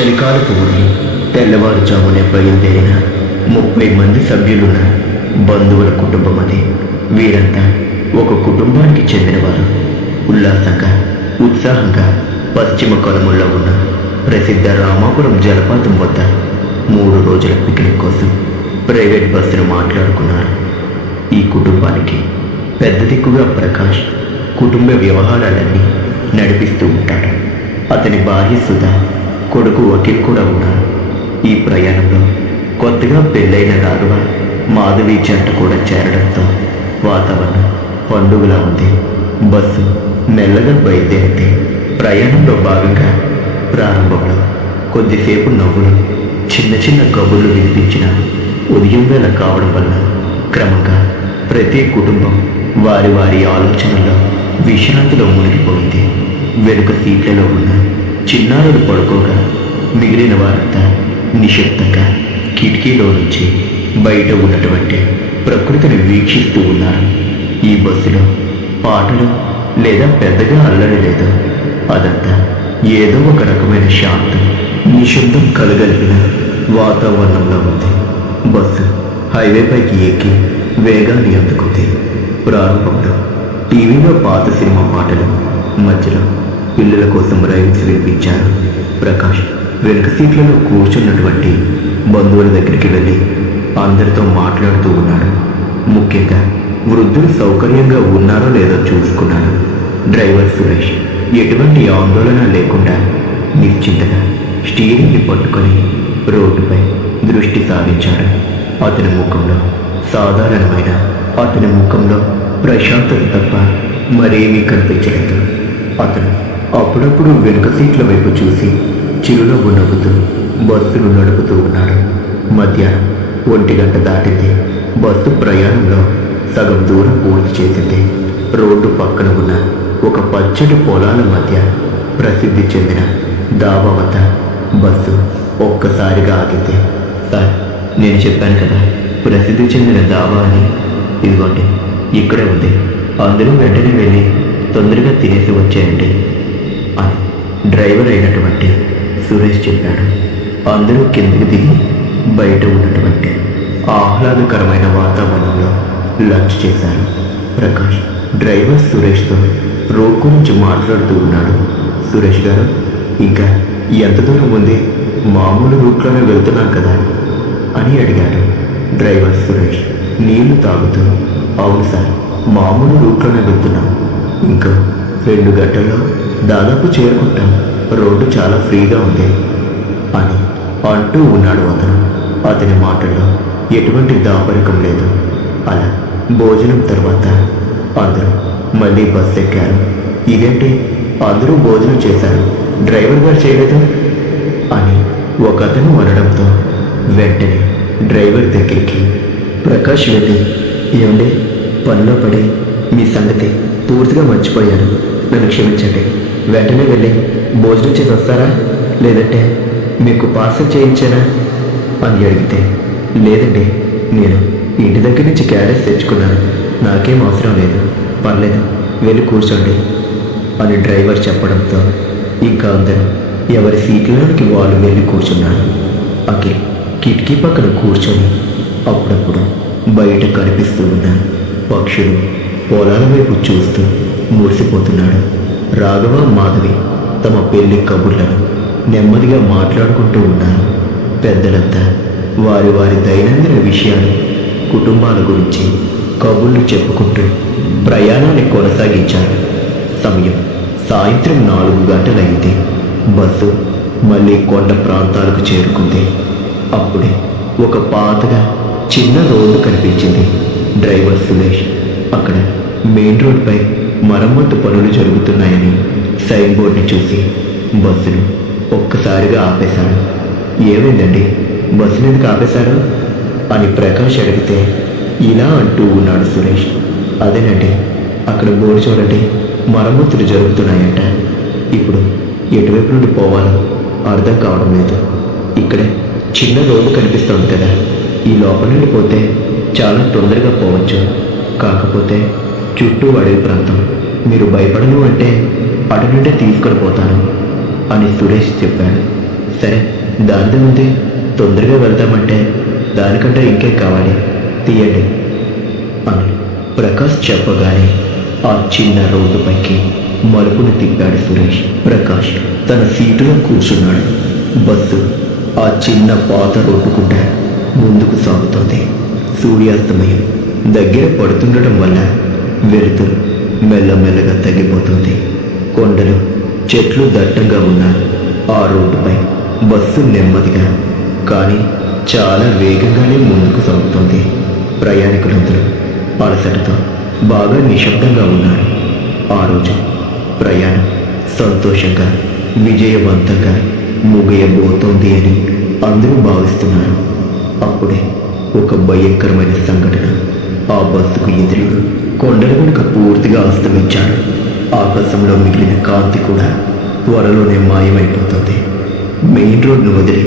చలికాలపు ఉదయం తెల్లవారుజామునే బయలుదేరిన 30 మంది సభ్యులున్న బంధువుల కుటుంబం అది. వీరంతా ఒక కుటుంబానికి చెందినవారు. ఉల్లాసంగా ఉత్సాహంగా పశ్చిమ కనుమల్లో ఉన్న ప్రసిద్ధ రామాపురం జలపాతం వద్ద 3 రోజుల పిక్నిక్ కోసం ప్రైవేట్ బస్సును మాట్లాడుకున్నారు. ఈ కుటుంబానికి పెద్ద దిక్కుగా ప్రకాష్ కుటుంబ వ్యవహారాలన్నీ నడిపిస్తూ ఉంటాడు. అతని భార్య సుధా, కొడుకు వకీల్ కూడా ఉన్నారు. ఈ ప్రయాణంలో కొత్తగా పెళ్ళైన రాఘవ, మాధవి జంట కూడా చేరడంతో వాతావరణం పండుగలా ఉంది. బస్సు మెల్లగా బయలుదేరితే ప్రయాణంలో భాగంగా ప్రారంభంలో కొద్దిసేపు నవ్వులు, చిన్న చిన్న కబుర్లు వినిపించిన ఉదయం వేళ కావడం వల్ల క్రమంగా ప్రతి కుటుంబం వారి వారి ఆలోచనల్లో విశ్రాంతిలో మునిగిపోయింది. వెనుక సీట్లలో ఉన్న చిన్నారులు పడుకోగా మిగిలిన వారంతా నిశ్శబ్దంగా కిటికీలో నుంచి బయట ఉన్నటువంటి ప్రకృతిని వీక్షిస్తూ ఉన్నారు. ఈ బస్సులో పాటలు లేదా పెద్దగా అల్లడి లేదు. అదంతా ఏదో ఒక రకమైన శాంతం, నిశ్శబ్దం కలగలిపిన వాతావరణంలో ఉంది. బస్సు హైవేపైకి ఎక్కి వేగాన్ని అందుకుంది. ప్రారంభంలో టీవీలో పాత సినిమా పాటలు, మధ్యలో పిల్లల కోసం రైమ్స్ వినిపించారు. ప్రకాష్ వెనుక సీట్లలో కూర్చున్నటువంటి బంధువుల దగ్గరికి వెళ్ళి అందరితో మాట్లాడుతూ ఉన్నాడు. ముఖ్యంగా వృద్ధులు సౌకర్యంగా ఉన్నారో లేదో చూసుకున్నాడు. డ్రైవర్ సురేష్ ఎటువంటి ఆందోళన లేకుండా నిశ్చింతగా స్టీరింగ్ని పట్టుకొని రోడ్డుపై దృష్టి సారించాడు. అతని ముఖంలో ప్రశాంతత తప్ప మరేమీ కనిపించలేదు. అతను అప్పుడప్పుడు వెనుక సీట్ల వైపు చూసి చిరునవ్వు నవ్వుతూ బస్సును నడుపుతూ ఉన్నాడు. మధ్యాహ్నం 1 గంట దాటింది. బస్సు ప్రయాణంలో సగం దూరం పూర్తి చేసింది. రోడ్డు పక్కన ఉన్న ఒక పచ్చటి పొలాల మధ్య ప్రసిద్ధి చెందిన డాబా వద్ద బస్సు ఒక్కసారిగా ఆగింది. సార్, నేను చెప్పాను కదా ప్రసిద్ధి చెందిన డాబా అని. ఇదిగోండి, ఇక్కడే ఉంది. అందరూ వెంటనే వెళ్ళి తొందరగా తినేసి వచ్చేయండి అని డ్రైవర్ అయినటువంటి సురేష్ చెప్పాడు. అందరూ కిందికి దిగి బయట ఉన్నటువంటి ఆహ్లాదకరమైన వాతావరణంలో లంచ్ చేశారు. ప్రకాష్ డ్రైవర్ సురేష్తో రోడ్ గురించి మాట్లాడుతూ ఉన్నాడు. సురేష్ గారు, ఇంకా ఎంత దూరం ఉంది? మామూలు రూట్లోనే వెళ్తున్నాం కదా అని అడిగాడు. డ్రైవర్ సురేష్ నీళ్లు తాగుతూ, అవును సార్, మామూలు రూట్లోనే వెళ్తున్నాం. ఇంకా 2 గంటల్లో దాదాపు చేరుకుంటాం. రోడ్డు చాలా ఫ్రీగా ఉంది అని అంటూ ఉన్నాడు. అతని మాటల్లో ఎటువంటి దాపరికం లేదు. అలా భోజనం తర్వాత అందరూ మళ్ళీ బస్ ఎక్కారు. ఇదేంటి, అందరూ భోజనం చేశారు, డ్రైవర్ గారు చేయలేదు అని ఒక అతను అనడంతో వెంటనే డ్రైవర్ దగ్గరికి ప్రకాష్ వెళ్ళి, ఏమండి, పనిలో పడి మీ సంగతి పూర్తిగా మర్చిపోయాను, నన్ను క్షమించండి. వెంటనే వెళ్ళి భోజనం చేసి వస్తారా, లేదంటే మీకు పార్సల్ చేయించానా అని అడిగితే, లేదండి, నేను ఇంటి దగ్గర నుంచి క్యారేజ్ తెచ్చుకున్నాను, నాకేం అవసరం లేదు, పర్లేదు, వెళ్ళి కూర్చోండి అని డ్రైవర్ చెప్పడంతో ఇంకా అందరూ ఎవరి సీట్లోనికి వాళ్ళు వెళ్ళి కూర్చున్నారు. అఖిల్ కిటికీ పక్కన కూర్చొని అప్పుడప్పుడు బయట కనిపిస్తూ ఉన్న పక్షులు, పొలాల వైపు చూస్తూ మురిసిపోతున్నాడు. రాఘవ, మాధవి తమ పెళ్లి కబుర్లను నెమ్మదిగా మాట్లాడుకుంటూ ఉన్నారు. పెద్దలంతా వారి వారి దైనందిన విషయాలు, కుటుంబాల గురించి కబుర్లు చెప్పుకుంటూ ప్రయాణాన్ని కొనసాగించారు. సమయం సాయంత్రం 4 గంటలైంది. బస్సు మళ్ళీ కొండ ప్రాంతాలకు చేరుకుంది. అప్పుడే ఒక పాతగా చిన్న రోడ్డు కనిపించింది. డ్రైవర్ సురేష్ అక్కడ మెయిన్ రోడ్డుపై మరమ్మతు పనులు జరుగుతున్నాయని సైన్ బోర్డుని చూసి బస్సును ఒక్కసారిగా ఆపేశాడు. ఏమైందండి, బస్సును ఎందుకు ఆపేశారు అని ప్రకాష్ అడిగితే ఇలా అంటూ ఉన్నాడు సురేష్, అదేనండి, అక్కడ బోర్డు చూడండి, మరమ్మతులు జరుగుతున్నాయంట. ఇప్పుడు ఎటువైపు నుండి పోవాలో అర్థం కావడం లేదు. ఇక్కడే చిన్న రోడ్డు కనిపిస్తుంది కదా, ఈ లోపల నుండి పోతే చాలా తొందరగా పోవచ్చు. కాకపోతే చుట్టూ అడవి ప్రాంతం, మీరు భయపడను అంటే అటు నుండే తీసుకొని పోతాను అని సురేష్ చెప్పాడు. సరే, దానిదే ఉంది. తొందరగా వెళ్తామంటే దానికంటే ఇంకేం కావాలి, తీయండి అని ప్రకాష్ చెప్పగానే ఆ చిన్న రోడ్డుపైకి మలుపును తిప్పాడు సురేష్. ప్రకాష్ తన సీటులో కూర్చున్నాడు. బస్సు ఆ చిన్న పాత రోడ్డు గుండా ముందుకు సాగుతోంది. సూర్యాస్తమయం దగ్గర పడుతుండటం వల్ల వెలుతురు మెల్లమెల్లగా తగ్గిపోతుంది. కొండలు, చెట్లు దట్టంగా ఉన్న ఆ రోడ్డుపై బస్సు నెమ్మదిగా కానీ చాలా వేగంగానే ముందుకు సాగుతోంది. ప్రయాణికులందరూ అలసటతో బాగా నిశ్శబ్దంగా ఉన్నారు. ఆ రోజు ప్రయాణం సంతోషంగా, విజయవంతంగా ముగియబోతోంది అని అందరూ భావిస్తున్నారు. అప్పుడే ఒక భయంకరమైన సంఘటన ఆ బస్సుకు ఎదురు. కొండల వెనుక పూర్తిగా అస్తమించాడు. ఆకాశంలో మిగిలిన కాంతి కూడా త్వరలోనే మాయమైపోతుంది. మెయిన్ రోడ్ను వదిలి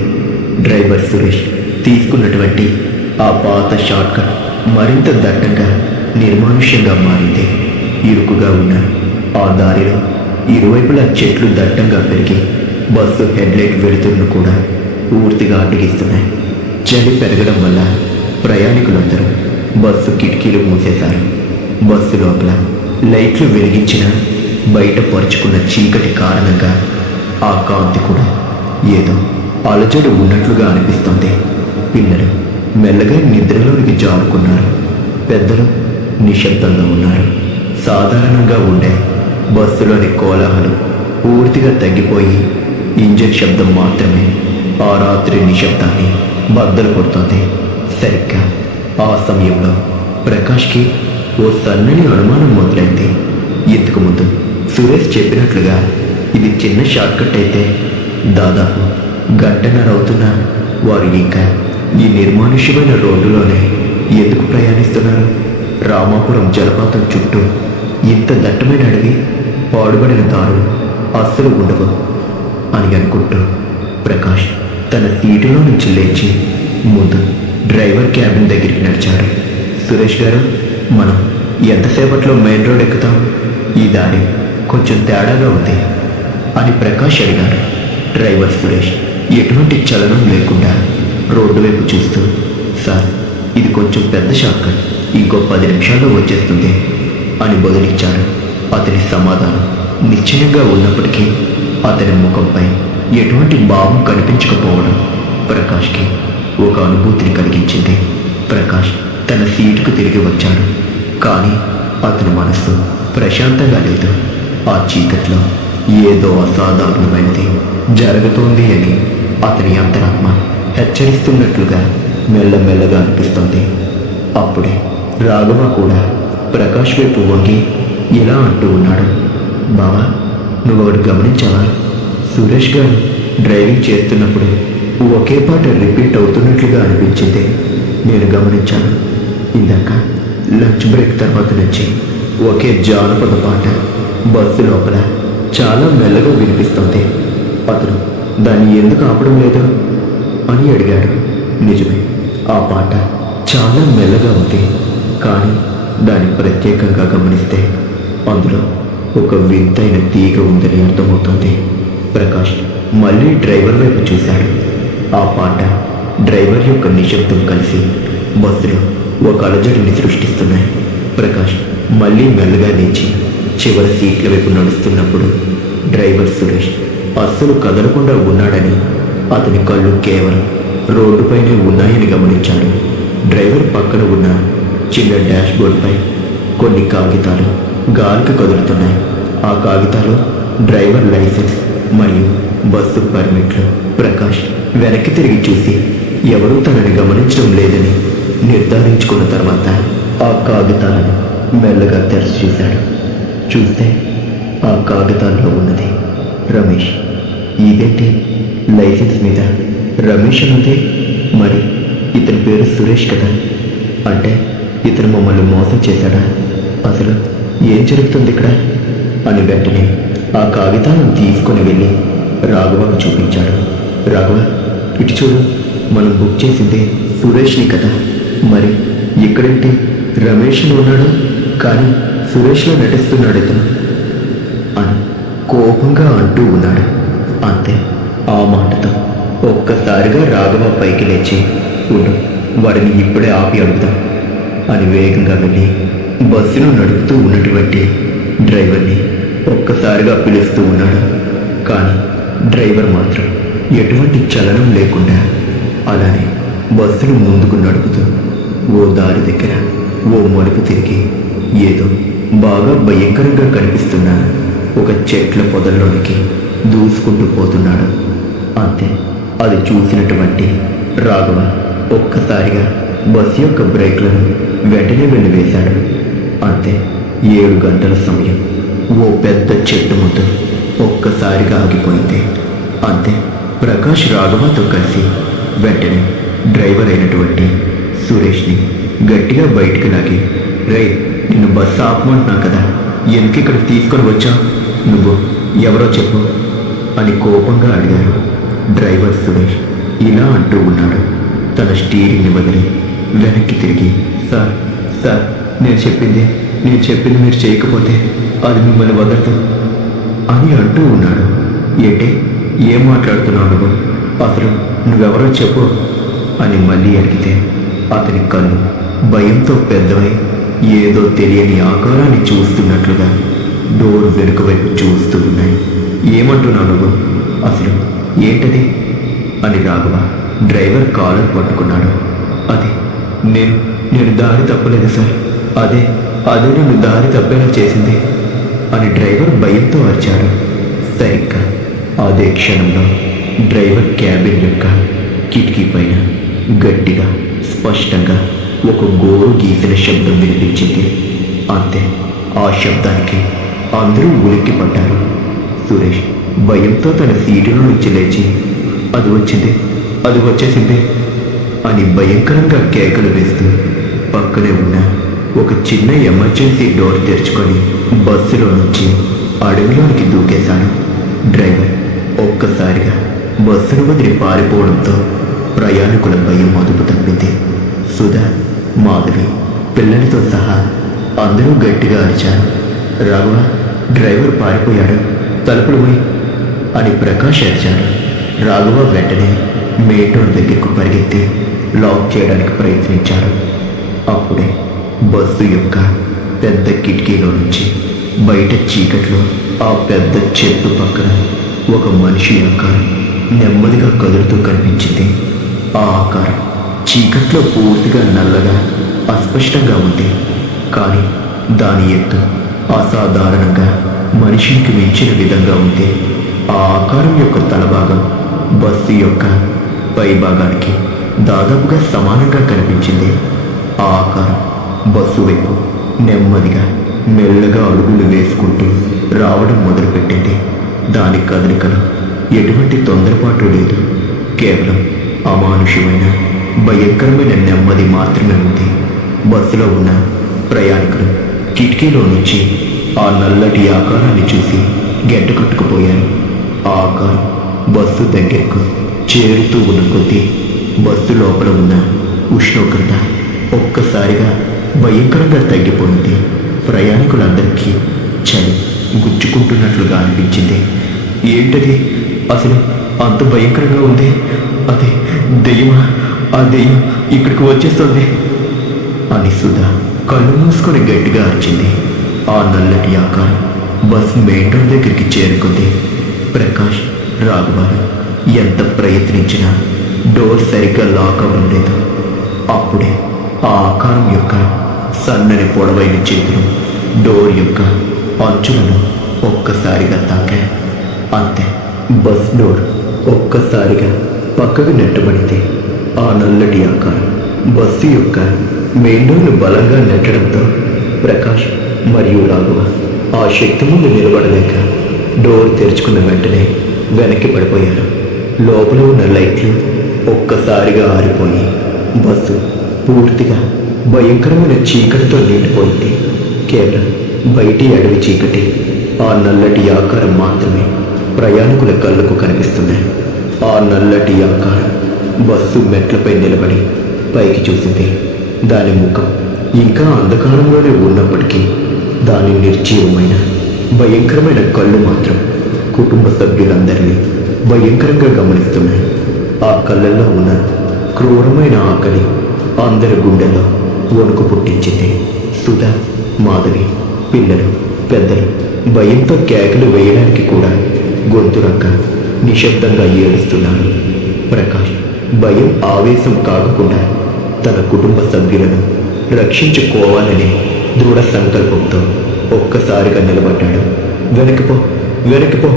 డ్రైవర్ సురేష్ తీసుకున్నటువంటి ఆ పాత షార్ట్కట్ మరింత దట్టంగా, నిర్మానుష్యంగా మారింది. ఇరుకుగా ఉన్న ఆ దారిలో ఇరువైపులా చెట్లు దట్టంగా పెరిగి బస్సు హెడ్లైట్ వెలుతురును కూడా పూర్తిగా అడ్డగిస్తున్నాయి. చలి పెరగడం వల్ల ప్రయాణికులందరూ బస్సు కిటికీలు మూసేశారు. బస్సు లోపల లైట్లు వెలిగించిన బయట పరుచుకున్న చీకటి కారణంగా ఆ కాంతి కూడా ఏదో అలజడి ఉన్నట్లుగా అనిపిస్తుంది. పిల్లలు మెల్లగా నిద్రలోనికి జారుకున్నారు. పెద్దలు నిశ్శబ్దంగా ఉన్నారు. సాధారణంగా ఉండే బస్సులోని కోలాహలం పూర్తిగా తగ్గిపోయి ఇంజన్ శబ్దం మాత్రమే ఆ రాత్రి నిశ్శబ్దాన్ని బద్దలు కొడుతోంది. సరిగ్గా ఆ సమయంలో ప్రకాష్కి ఓ సన్నని అనుమానం మొదలైంది. ఇంతకు ముందు సురేష్ చెప్పినట్లుగా ఇది చిన్న షార్ట్కట్ అయితే దాదాపు గంటన్నర అవుతున్నా వారు ఇంకా ఈ నిర్మానుష్యమైన రోడ్డులోనే ఎందుకు ప్రయాణిస్తున్నారు? రామాపురం జలపాతం చుట్టూ ఇంత దట్టమైన అడవి, పాడుబడిన దారులు అస్సలు ఉండవు అని అనుకుంటూ ప్రకాష్ తన సీటులో నుంచి లేచి ముందు డ్రైవర్ క్యాబిన్ దగ్గరికి నడిచాడు. సురేష్ గారు, మనం ఎంతసేపట్లో మెయిన్ రోడ్ ఎక్కుతాం? ఈ దారి కొంచెం తేడాగా ఉంది అని ప్రకాష్ అడిగాడు. డ్రైవర్ సురేష్ ఎటువంటి చలనం లేకుండా రోడ్డు వైపు చూస్తూ, సార్, ఇది కొంచెం పెద్ద షార్ట్కట్, ఇంకో 10 నిమిషాల్లో వచ్చేస్తుంది అని బదులిచ్చాడు. అతని సమాధానం నిశ్చయంగా ఉన్నప్పటికీ అతని ముఖంపై ఎటువంటి భావం కనిపించకపోవడం ప్రకాష్కి ఒక అనుభూతిని కలిగించింది. ప్రకాష్ తన సీటుకు తిరిగి వచ్చాడు. కానీ అతని మనస్సు ప్రశాంతంగా లేదు. ఆ చీకట్లో ఏదో అసాధారణమైనది జరుగుతోంది అని అతని అంతరాత్మ హెచ్చరిస్తున్నట్లుగా మెల్లమెల్లగా అనిపిస్తుంది. అప్పుడే రాఘవ కూడా ప్రకాష్ వైపు వంగి ఇలా అంటూ ఉన్నాడు, బావా, నువ్వు ఒకటి గమనించావా? సురేష్ గారు డ్రైవింగ్ చేస్తున్నప్పుడు ఒకే పాట రిపీట్ అవుతున్నట్లుగా అనిపించింది. నేను గమనించాను. ఇందాక లంచ్ బ్రేక్ తర్వాత నుంచి ఒకే జానపద పాట బస్సు లోపల చాలా మెల్లగా వినిపిస్తుంది. అతను దాన్ని ఎందుకు ఆపడం లేదు అని అడిగాడు. నిజమే, ఆ పాట చాలా మెల్లగా ఉంది. కానీ దాన్ని ప్రత్యేకంగా గమనిస్తే అందులో ఒక వింతైన తీగ ఉందని అర్థమవుతుంది. ప్రకాష్ మళ్ళీ డ్రైవర్ వైపు చూశాడు. ఆ పాట, డ్రైవర్ యొక్క నిశ్శబ్దం కలిసి బస్సులో ఒక అలజడిని సృష్టిస్తున్నాయి. ప్రకాష్ మళ్ళీ మెల్లగా లేచి చివరి సీట్ల వైపు నడుస్తున్నప్పుడు డ్రైవర్ సురేష్ అస్సలు కదలకుండా ఉన్నాడని, అతని కళ్ళు కేవలం రోడ్డుపైనే ఉన్నాయని గమనించాడు. డ్రైవర్ పక్కన ఉన్న చిన్న డాష్ బోర్డ్పై కొన్ని కాగితాలు గాలికి కదులుతున్నాయి. ఆ కాగితాలు డ్రైవర్ లైసెన్స్ మరియు బస్సు పర్మిట్లు. ప్రకాష్ వెనక్కి తిరిగి చూసి ఎవరూ తనని గమనించడం లేదని నిర్ధారించుకున్న తర్వాత ఆ కాగితాలను మెల్లగా తెరిచి చూశాడు. చూస్తే ఆ కాగితాల్లో ఉన్నది రమేష్. ఇదేంటి, లైసెన్స్ మీద రమేష్ అనుంది? మరి ఇతని పేరు సురేష్ కదా? అంటే ఇతను మమ్మల్ని మోసం చేశాడా? అసలు ఏం జరుగుతుంది ఇక్కడ అని వెంటనే ఆ కాగితాలను తీసుకొని వెళ్ళి రాఘవకు చూపించాడు. రాఘవ, ఇటు చూడు, మనం బుక్ చేసింది సురేష్ని కదా, మరి ఇక్కడేంటి రమేష్ ఉన్నాడు కానీ సురేష్లో నటిస్తున్నాడు ఇతను అని కోపంగా అంటూ ఉన్నాడు. అంతే, ఆ మాటతో ఒక్కసారిగా రాఘవ పైకి లేచి, ఉండు, వాడిని ఇప్పుడే ఆపి అడుగుతాం అని వేగంగా వెళ్ళి బస్సును నడుపుతూ ఉన్నటువంటి డ్రైవర్ని ఒక్కసారిగా పిలుస్తూ ఉన్నాడు. కానీ డ్రైవర్ మాత్రం ఎటువంటి చలనం లేకుండా అలానే బస్సును ముందుకు నడుపుతూ ఓ దారి దగ్గర ఓ మలుపు తిరిగి ఏదో బాగా భయంకరంగా కనిపిస్తున్న ఒక చెట్ల పొదల్లోనికి దూసుకుంటూ పోతున్నాడు. అంతే, అది చూసినటువంటి రాఘవ ఒక్కసారిగా బస్సు యొక్క బ్రేక్లను వెంటనే వెలివేశాడు. అంతే, 7 గంటల సమయం ఓ పెద్ద చెట్టు ముందు ఒక్కసారిగా ఆగిపోయింది. అంతే, ప్రకాష్ రాఘవతో కలిసి వెంటనే డ్రైవర్ అయినటువంటి సురేష్ని గట్టిగా బయటికి లాగి, రే, నిన్ను బస్సు ఆపమంటున్నా కదా, ఎందుకు ఇక్కడికి తీసుకొని వచ్చా, నువ్వు ఎవరో చెప్పు అని కోపంగా అడిగారు. డ్రైవర్ సురేష్ ఇలా అంటూ ఉన్నాడు. తన స్టీరింగ్ని వదిలి వెనక్కి తిరిగి, సార్ సార్ నేను చెప్పింది మీరు చేయకపోతే అది మిమ్మల్ని వదలదు అని అంటూ ఉన్నాడు. ఏంటి, ఏం మాట్లాడుతున్నావు నువ్వు, అసలు నువ్వెవరో చెప్పు అని మళ్ళీ అడిగితే అతని కళ్ళు భయంతో పెద్దవై ఏదో తెలియని ఆకారాన్ని చూస్తున్నట్లుగా డోర్ వెనుక వైపు చూస్తూ ఉన్నాయి. ఏమంటున్నావు నువ్వు, అసలు ఏంటది అని రాఘవ డ్రైవర్ కాలర్ పట్టుకున్నాడు. అది నేను దారి తప్పలేదు సార్, అదే నన్ను దారి తప్పేలా చేసింది అని డ్రైవర్ భయంతో అరిచాడు. సరిగ్గా అదే క్షణంలో డ్రైవర్ క్యాబిన్ యొక్క కిటికీ పైన గట్టిగా స్పష్టంగా ఒక గోరు గీసిన శబ్దం వినిపించింది. అంతే, ఆ శబ్దానికి అందరూ ఉలిక్కి పడ్డారు. సురేష్ భయంతో తన సీటులో నుంచి లేచి, అది వచ్చేసింది అని భయంకరంగా కేకలు వేస్తూ పక్కనే ఉన్న ఒక చిన్న ఎమర్జెన్సీ డోర్ తెరుచుకొని బస్సులో నుంచి అడవిలోనికి దూకేశాడు. డ్రైవర్ ఒక్కసారిగా బస్సును వదిలి పారిపోవడంతో ప్రయాణికుల భయం అదుపు తప్పింది. సుధా, మాధవి, పిల్లలతో సహా అందరూ గట్టిగా అరిచారు. రాఘవ, డ్రైవర్ పారిపోయాడు, తలుపులు పోయి అని ప్రకాష్ అరిచాడు. రాఘవ వెంటనే మేటోర్ దగ్గరకు పరిగెత్తి లాక్ చేయడానికి ప్రయత్నించారు. అప్పుడే బస్సు యొక్క పెద్ద కిటికీలో నుంచి బయట చీకట్లో ఆ పెద్ద చెట్టు పక్కన ఒక మనిషి ఆకారం నెమ్మదిగా కదులుతూ కనిపించింది. ఆ ఆకారం చీకట్లో పూర్తిగా నల్లగా అస్పష్టంగా ఉంది. కానీ దాని ఎత్తు అసాధారణంగా మనిషికి మించిన విధంగా ఉంది. ఆ ఆకారం యొక్క తలభాగం బస్సు యొక్క పై భాగానికి దాదాపుగా సమానంగా కనిపించింది. ఆ ఆకారం బస్సు వైపు నెమ్మదిగా మెల్లగా అడుగులు వేసుకుంటూ రావడం మొదలుపెట్టింది. దాని కదలికలు ఎటువంటి తొందరపాటు లేదు, కేవలం అమానుషమైన భయంకరమైన నెమ్మది మాత్రమే ఉంది. బస్సులో ఉన్న ప్రయాణికులు కిటికీలో నుంచి ఆ నల్లటి ఆకారాన్ని చూసి గెంట కట్టుకుపోయారు. ఆ ఆకారం బస్సు దగ్గరకు చేరుతూ ఉన్న కొద్దీ బస్సు లోపల ఉన్న ఉష్ణోగ్రత ఒక్కసారిగా భయంకరంగా తగ్గిపోయింది. ప్రయాణికులందరికీ చలి గుచ్చుకుంటున్నట్లుగా అనిపించింది. ఏంటది, అసలు అంత భయంకరంగా ఉంది, అది దెయ్యమా, ఆ దెయ్యం ఇక్కడికి వచ్చేస్తుంది అని సుధా కళ్ళు మూసుకొని గట్టిగా అరిచింది. ఆ నల్లటి ఆకారం బస్ మెయిన్ దగ్గరికి చేరుకుంది. ప్రకాష్, రాఘవాలు ఎంత ప్రయత్నించినా డోర్ సరిగ్గా లాక్ అవ్వడం లేదు. అప్పుడే ఆ ఆకారం యొక్క సన్నని పొడవైన చేతులు డోర్ యొక్క అంచులను ఒక్కసారిగా తాకాయి. అంతే, బస్ డోర్ ఒక్కసారిగా పక్కకు నెట్టబడింది. ఆ నల్లటి ఆకారం బస్సు యొక్క మెయిన్ డోర్ను బలంగా నెట్టడంతో ప్రకాష్ మరియు రాఘవ ఆ శక్తి ముందు నిలబడలేక డోర్ తెరుచుకున్న వెంటనే వెనక్కి పడిపోయారు. లోపల ఉన్న లైట్లు ఒక్కసారిగా ఆరిపోయి బస్సు పూర్తిగా భయంకరమైన చీకటితో నిండిపోయింది. కేవలం బయటి అడవి చీకటి, ఆ నల్లటి ఆకారం మాత్రమే ప్రయాణికుల కళ్ళకు కనిపిస్తున్నాయి. ఆ నల్లటి ఆకారం బస్సు మెట్లపై నిలబడి పైకి చూసింది. దాని ముఖం ఇంకా అంధకారంలోనే ఉన్నప్పటికీ దాని నిర్జీవమైన భయంకరమైన కళ్ళు మాత్రం కుటుంబ సభ్యులందరినీ భయంకరంగా గమనిస్తున్నాయి. ఆ కళ్ళల్లో ఉన్న క్రూరమైన ఆకలి అందరి గుండెల్లో వణుకు పుట్టించింది. సుధా, మాధవి, పిల్లలు, పెద్దలు భయంతో కేకలు వేయడానికి కూడా గొంతురక్క నిశ్శబ్దంగా ఏడుస్తున్నారు. ప్రకాష్ భయం ఆవేశం కాకుండా తన కుటుంబ సభ్యులను రక్షించుకోవాలనే దృఢ సంకల్పంతో ఒక్కసారిగా నిలబడ్డాడు. వెనక్కిపో, వెనక్కిపో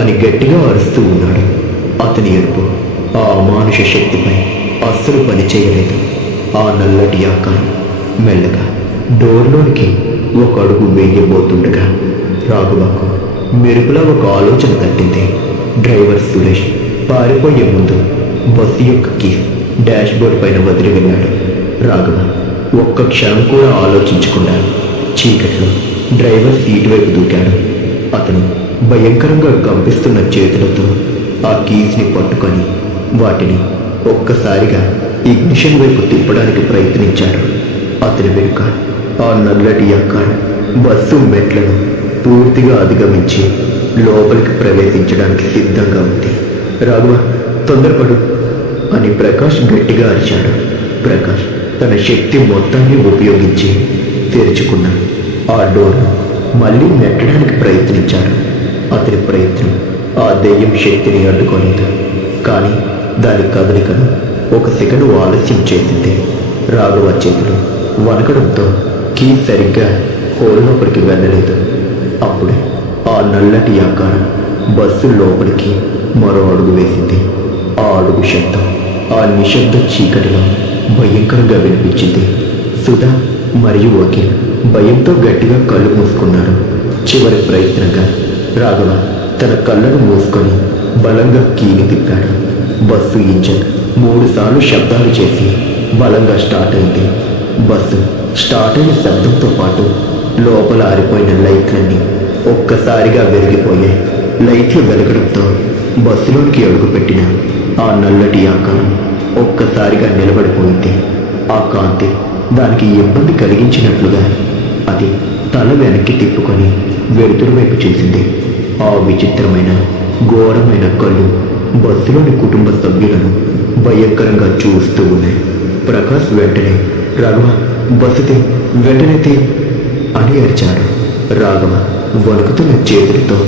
అని గట్టిగా అరుస్తూ ఉన్నాడు. అతని ఎరుపు ఆ అమానుష శక్తిపై అస్సలు పనిచేయలేదు. ఆ నల్లటి ఆకారం మెల్లగా డోర్లోనికి ఒక అడుగు వేయబోతుండగా రాఘవకు మెరుపులా ఒక ఆలోచన తట్టింది. డ్రైవర్ సురేష్ పారిపోయే ముందు బస్సు యొక్క కీస్ డాష్ బోర్డ్ పైన వదిలి వెళ్ళాడు. రాఘవ ఒక్క క్షణం కూడా ఆలోచించకుండా చీకట్లో డ్రైవర్ సీటు వైపు దూకాడు. అతను భయంకరంగా కంపిస్తున్న చేతులతో ఆ కీస్ని పట్టుకొని వాటిని ఒక్కసారిగా ఇగ్నిషన్ వైపు తిప్పడానికి ప్రయత్నించాడు. అతని వెనుక ఆ నల్లటి ఆకారం బస్సు మెట్లను పూర్తిగా అధిగమించి లోపలికి ప్రవేశించడానికి సిద్ధంగా ఉంది. రాఘవ, తొందరపడు అని ప్రకాష్ గట్టిగా అరిచాడు. ప్రకాష్ తన శక్తి మొత్తాన్ని ఉపయోగించి తెరుచుకున్న ఆ డోర్ను మళ్ళీ నెట్టడానికి ప్రయత్నించాడు. అతని ప్రయత్నం ఆ దెయ్యం శక్తిని అడ్డుకోలేదు. కానీ దాని కదలికను ఒక సెకండు ఆలస్యం చేసింది. రాఘవ చేతులు వణకడంతో కీ సరిగ్గా హోల్ లోపలికి వెళ్ళలేదు. అప్పుడే ఆ నల్లటి ఆకారం బస్సు లోపలికి మరో అడుగు వేసింది. ఆ అడుగు శబ్దం ఆ నిశ్శబ్ద చీకటిలో భయంకరంగా వినిపించింది. సుధా మరియు వకీల్ భయంతో గట్టిగా కళ్ళు మూసుకున్నారు. చివరి ప్రయత్నంగా రాఘవ తన కళ్ళను మూసుకొని బలంగా కీని తిప్పాడు. బస్సు ఇంజన్ 3 సార్లు శబ్దాలు చేసి బలంగా స్టార్ట్ అయింది. బస్సు స్టార్ట్ అయిన శబ్దంతో పాటు లోపల ఆరిపోయిన లైట్లన్నీ ఒక్కసారిగా వెలిగిపోయాయి. లైట్లు వెలగడంతో బస్సులోనికి అడుగుపెట్టిన ఆ నల్లటి ఆకారం ఒక్కసారిగా నిలబడిపోయింది. ఆ కాంతి దానికి ఇబ్బంది కలిగించినట్లుగా అది తల వెనక్కి తిప్పుకొని వెలుతురు వైపు చూసింది. ఆ విచిత్రమైన ఘోరమైన కళ్ళు బస్సులోని కుటుంబ సభ్యులను భయంకరంగా చూస్తూ ఉన్నాయి. ప్రకాష్ వెంటనే రాఘవ బస్సుతి వెంటనే అని అరిచాడు. రాఘవ వణుకుతున్న చేతులతో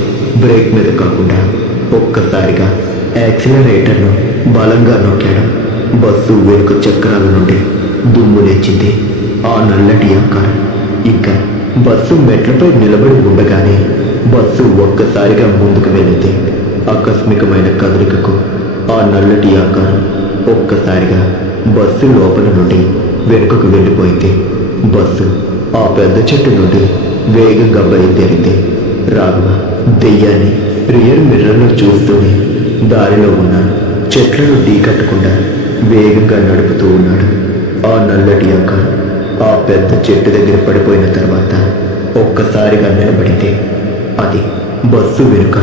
బ్రేక్ మీద కాకుండా ఒక్కసారిగా యాక్సిలరేటర్ను బలంగా నొక్కాడు. బస్సు వెనుక చక్రాల నుండి దుమ్ము లేచింది. ఆ నల్లటి ఆకారం ఇంకా బస్సు మెట్లపై నిలబడి ఉండగానే బస్సు ఒక్కసారిగా ముందుకు వెళ్ళింది. ఆకస్మికమైన కదలికకు ఆ నల్లటి ఆకారం ఒక్కసారిగా బస్సు లోపల నుండి వెనుకకు వెళ్ళిపోయింది. బస్సు ఆ పెద్ద చెట్టు నుండి వేగంగా బయలుదేరింది. రాఘవ దెయ్యాన్ని రియర్ మిర్రర్లో చూస్తూనే దారిలో ఉన్న చెట్లను ఢీకట్టకుండా వేగంగా నడుపుతూ ఉన్నాడు. ఆ నల్లటి ఆకారం ఆ పెద్ద చెట్టు దగ్గర పడిపోయిన తర్వాత ఒక్కసారిగా నిలబడింది. అది బస్సు వెనుక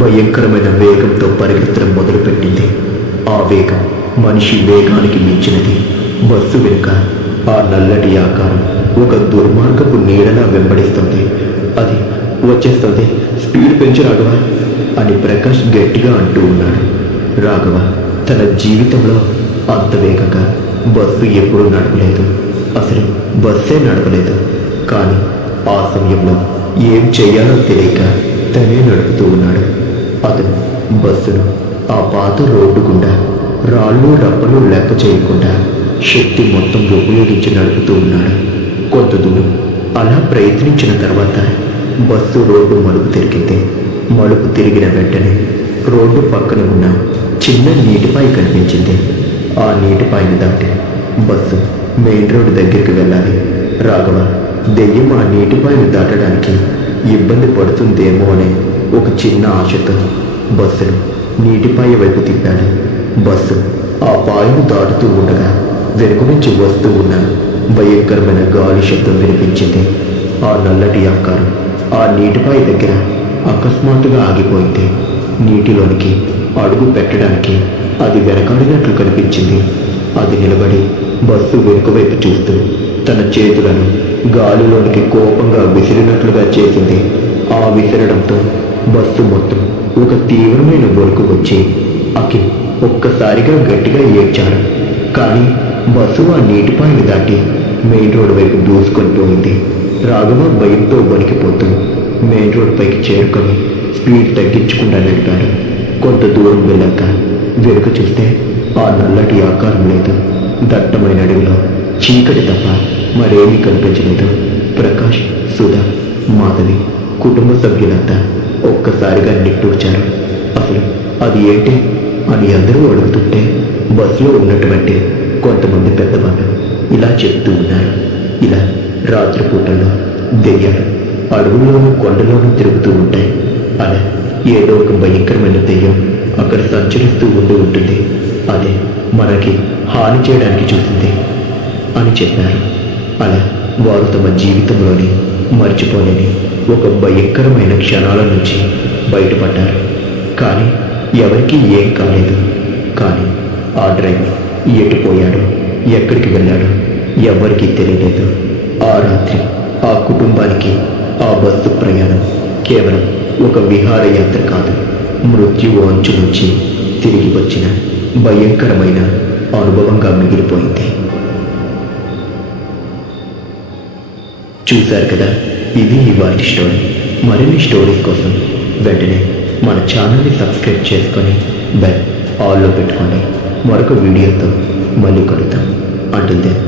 భయంకరమైన వేగంతో పరిగెత్తడం మొదలుపెట్టింది. ఆ వేగం మనిషి వేగానికి మించినది. బస్సు వెనుక ఆ నల్లటి ఆకారం ఒక దుర్మార్గపు నీడలా వెంబడిస్తుంది. అది వచ్చేస్తుంది, స్పీడ్ పెంచు రాఘవ అని ప్రకాష్ గట్టిగా అంటూ ఉన్నాడు. రాఘవ తన జీవితంలో అంత వేగంగా బస్సు ఎప్పుడూ నడపలేదు. అసలు బస్సే నడపలేదు. కానీ ఆ సమయంలో ఏం చేయాలో తెలియక తనే నడుపుతూ ఉన్నాడు. అతను బస్సును ఆ పాత రోడ్డు గుండా రాళ్ళు రప్పలు లెక్క చేయకుండా శక్తి మొత్తం ఉపయోగించి నడుపుతూ ఉన్నాడు. కొంత దూరం అలా ప్రయత్నించిన తర్వాత బస్సు రోడ్డు మలుపు తిరిగింది. మలుపు తిరిగిన వెంటనే రోడ్డు పక్కన ఉన్న చిన్న నీటిపాయ కనిపించింది. ఆ నీటిపాయను దాటి బస్సు మెయిన్ రోడ్డు దగ్గరికి వెళ్ళాలి. రాఘవ దెయ్యం ఆ నీటిపాయను దాటడానికి ఇబ్బంది పడుతుందేమో అనే ఒక చిన్న ఆశతో బస్సును నీటిపాయ వైపు తిప్పాడు. బస్సు ఆ పాయను దాటుతూ ఉండగా వెనుక నుంచి వస్తూ ఉన్న భయంకరమైన గాలి శబ్దం వినిపించింది. ఆ నల్లటి ఆకారం ఆ నీటిపాయ దగ్గర అకస్మాత్తుగా ఆగిపోయింది. నీటిలోనికి అడుగు పెట్టడానికి అది వెనకాడినట్లు కనిపించింది. అది నిలబడి బస్సు వెనుక వైపు చూస్తూ తన చేతులను గాలిలోనికి కోపంగా విసిరినట్లుగా చేసింది. ఆ విసిరడంతో బస్సు మొత్తం ఒక తీవ్రమైన వణుకు వచ్చి ఒక్కసారిగా గట్టిగా ఏడ్చాడు. కానీ బస్సు ఆ నీటిపాయలు దాటి మెయిన్ రోడ్ వైపు దూసుకొని పోయింది. రాఘవ భయంతో వణికిపోతూ మెయిన్ రోడ్ పైకి చేరుకొని స్పీడ్ తగ్గించకుండా నడిపాడు. కొంత దూరం వెళ్ళాక వెనుక చూస్తే ఆ నల్లటి ఆకారం లేదు. దట్టమైన అడవిలో చీకటి తప్ప మరేమీ కనిపించలేదు. ప్రకాష్, సుధా, మాధవి కుటుంబ సభ్యులంతా ఒక్కసారిగా నిట్టూర్చారు. అసలు అది ఏంటి అని అందరూ అడుగుతుంటే బస్సులో ఉన్నటువంటి కొంతమంది పెద్దవాళ్ళు ఇలా చెప్తూ ఉన్నారు. ఇలా రాత్రిపూటల్లో దెయ్యాలు అడవుల్లోనూ కొండలోనూ తిరుగుతూ ఉంటాయి. అలా ఏదో ఒక భయంకరమైన దెయ్యం అక్కడ సంచరిస్తూ ఉంటుంది. అదే మనకి హాని చేయడానికి చూసింది అని చెప్పారు. అలా వారు తమ జీవితంలోని మర్చిపోలేని ఒక భయంకరమైన క్షణాల నుంచి బయటపడ్డారు. కానీ ఎవరికీ ఏం కాలేదు. కానీ ఆ డ్రైవర్ ఎటుపోయాడు, ఎక్కడికి వెళ్ళాడు ఎవరికీ తెలియలేదు. ఆ రాత్రి ఆ కుటుంబానికి ఆ బస్సు ప్రయాణం కేవలం ఒక విహారయాత్ర కాదు, మృత్యువు అంచు నుంచి తిరిగి వచ్చిన భయంకరమైన అనుభవంగా మిగిలిపోయింది. చూశారు కదా, ఇది ఇవాళ స్టోరీ. మరిన్ని స్టోరీస్ కోసం వెంటనే మన ఛానల్ని సబ్స్క్రైబ్ చేసుకొని బెల్ ఆల్లో పెట్టుకోండి. మరొక వీడియోతో మళ్ళీ కలుద్దాం. Until then